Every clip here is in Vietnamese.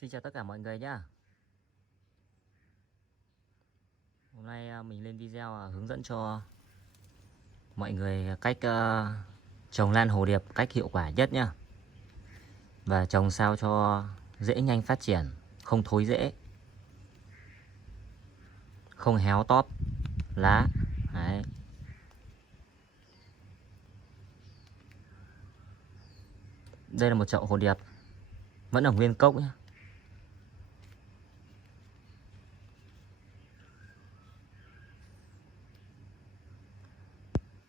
Xin chào tất cả mọi người nhé. Hôm nay mình lên video hướng dẫn cho mọi người cách trồng lan hồ điệp cách hiệu quả nhất nhá. Và trồng sao cho rễ nhanh phát triển, không thối rễ, không héo tóp lá. Đấy. Đây là một chậu hồ điệp vẫn ở nguyên cốc nhé.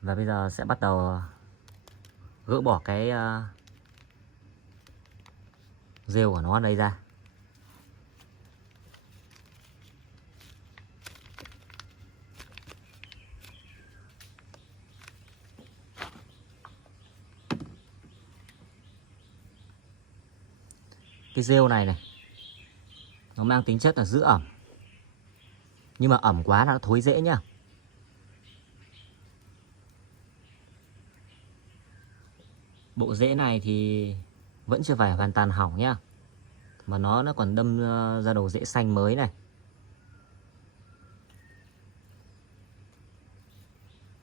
Và bây giờ sẽ bắt đầu gỡ bỏ cái rêu của nó ở đây ra. Cái rêu này nó mang tính chất là giữ ẩm, nhưng mà ẩm quá là nó thối rễ nhá. Bộ rễ này thì vẫn chưa phải hoàn toàn hỏng nhá, mà nó còn đâm ra đầu rễ xanh mới này.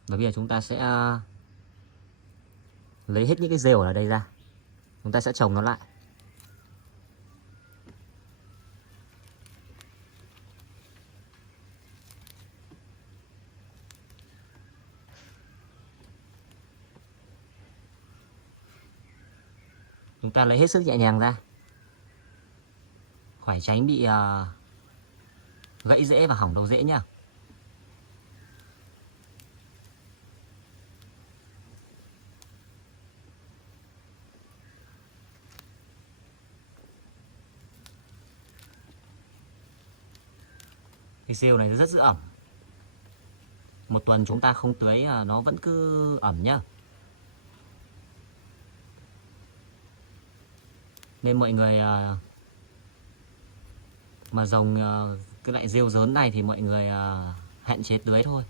Và bây giờ chúng ta sẽ lấy hết những cái rêu ở đây ra, chúng ta sẽ trồng nó lại. Chúng ta lấy hết sức nhẹ nhàng ra, phải tránh bị gãy rễ và hỏng đầu rễ nhá. Cái rêu này rất giữ ẩm. Một tuần chúng ta không tưới nó vẫn cứ ẩm nhá. Nên mọi người mà trồng cái loại rêu dớn này thì mọi người hạn chế tưới thôi.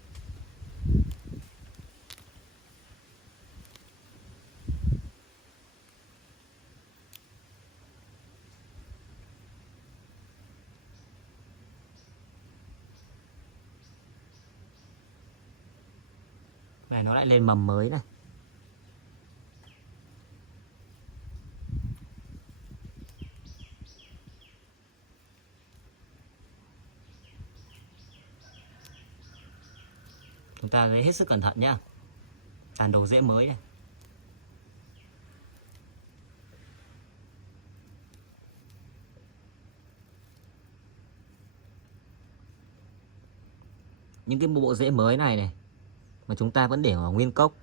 Này nó lại lên mầm mới này. Chúng ta lấy hết sức cẩn thận nhá. Tàn đầu rễ mới này. Những cái bộ rễ mới này mà chúng ta vẫn để ở nguyên cốc,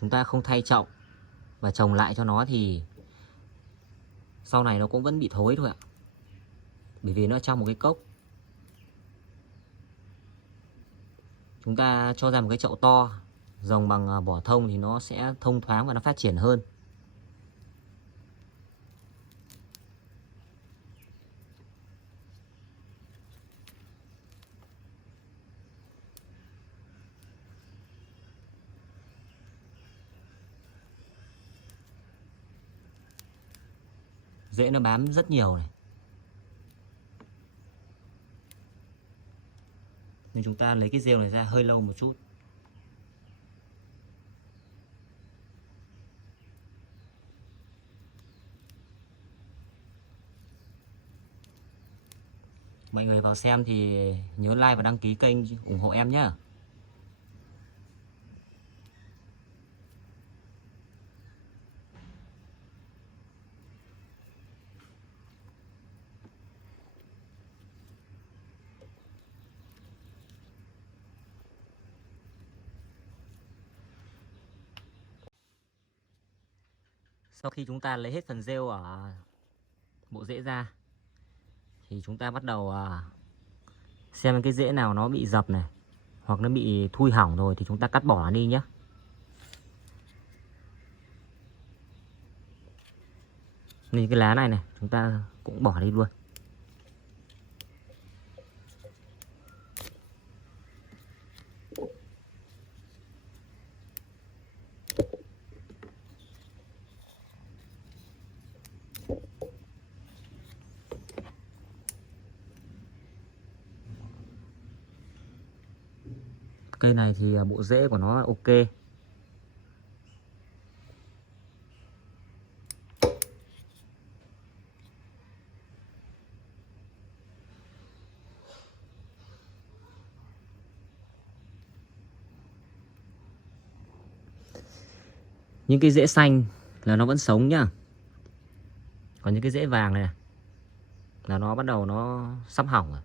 chúng ta không thay chậu và trồng lại cho nó thì sau này nó cũng vẫn bị thối thôi ạ. Bởi vì nó trong một cái cốc. Chúng ta cho ra một cái chậu to, trồng bằng vỏ thông thì nó sẽ thông thoáng và nó phát triển hơn. Rễ nó bám rất nhiều này. Nên chúng ta lấy cái rêu này ra hơi lâu một chút. Mọi người vào xem thì nhớ like và đăng ký kênh ủng hộ em nhé. Sau khi chúng ta lấy hết phần rêu ở bộ rễ ra thì chúng ta bắt đầu xem cái rễ nào nó bị dập này hoặc nó bị thui hỏng rồi thì chúng ta cắt bỏ nó đi nhé. Như cái lá này chúng ta cũng bỏ đi luôn. Cây này thì bộ rễ của nó ok. Những cái rễ xanh là nó vẫn sống nhá. Còn những cái rễ vàng này là nó bắt đầu nó sắp hỏng rồi.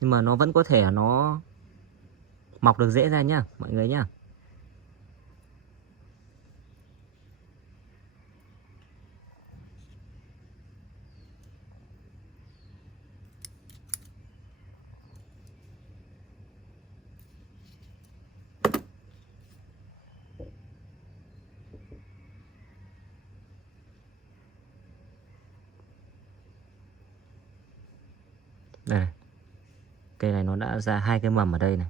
Nhưng mà nó vẫn có thể nó mọc được rễ ra nhá mọi người nhá. Đây này. Cây này nó đã ra 2 cái mầm ở đây này.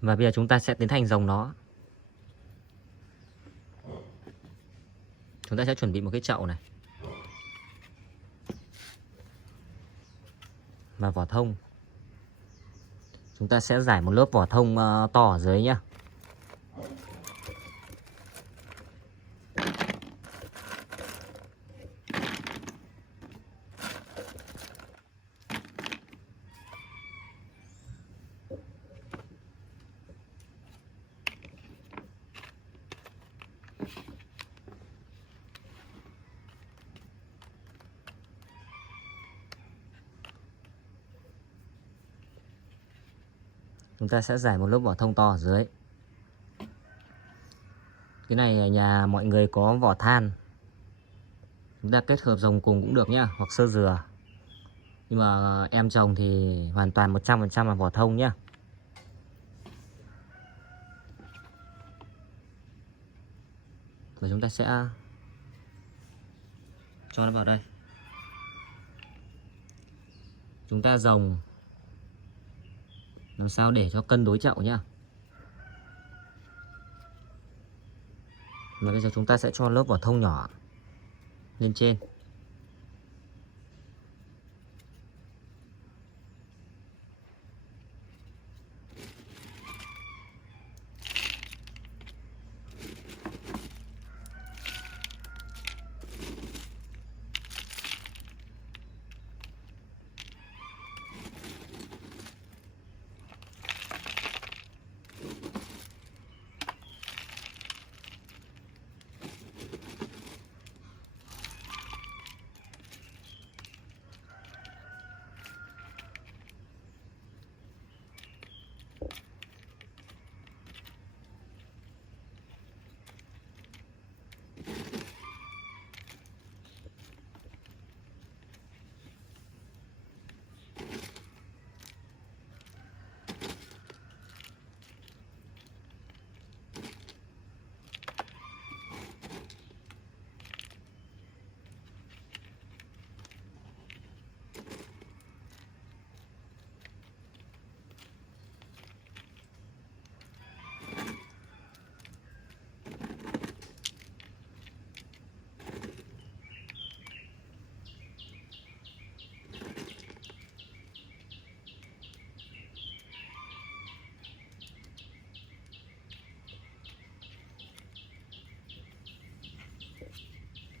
Và bây giờ chúng ta sẽ tiến hành trồng nó. Chúng ta sẽ chuẩn bị một cái chậu này và vỏ thông. Chúng ta sẽ rải một lớp vỏ thông to ở dưới nhá. Chúng ta sẽ rải một lớp vỏ thông to ở dưới. Cái này ở nhà mọi người có vỏ than, chúng ta kết hợp trồng cùng cũng được nhá, hoặc sơ dừa. Nhưng mà em trồng thì hoàn toàn 100% là vỏ thông nhá. Rồi chúng ta sẽ cho nó vào đây. Chúng ta trồng làm sao để cho cân đối chậu nhá. Và bây giờ chúng ta sẽ cho lớp vỏ thông nhỏ lên trên.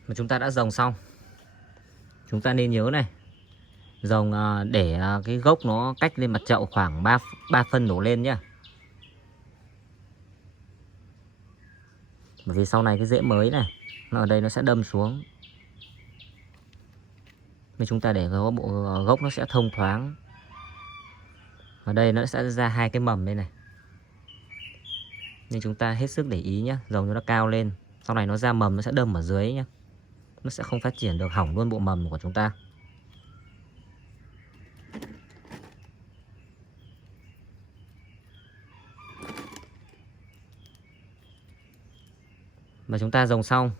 Mà chúng ta đã trồng xong, chúng ta nên nhớ này, trồng để cái gốc nó cách lên mặt chậu khoảng 3 phân đổ lên nhá. Bởi vì sau này cái rễ mới này nó ở đây nó sẽ đâm xuống, nên chúng ta để cái bộ gốc nó sẽ thông thoáng. Ở đây nó sẽ ra 2 cái mầm đây này, nên chúng ta hết sức để ý nhé, trồng cho nó cao lên. Sau này nó ra mầm nó sẽ đâm ở dưới nhé, nó sẽ không phát triển được, hỏng luôn bộ mầm của chúng ta. Và chúng ta trồng xong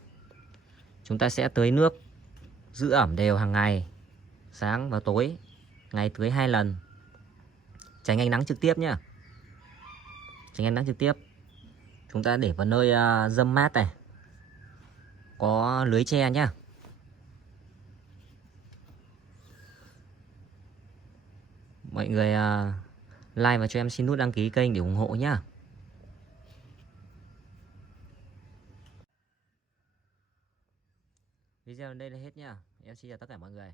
Chúng ta sẽ tưới nước giữ ẩm đều hàng ngày, sáng và tối, ngày tưới 2 lần. Tránh ánh nắng trực tiếp nhé. Tránh ánh nắng trực tiếp. Chúng ta để vào nơi râm mát này, có lưới tre nhá. Mọi người like và cho em xin nút đăng ký kênh để ủng hộ nhá. Video đến đây là hết nhá. Em xin chào tất cả mọi người.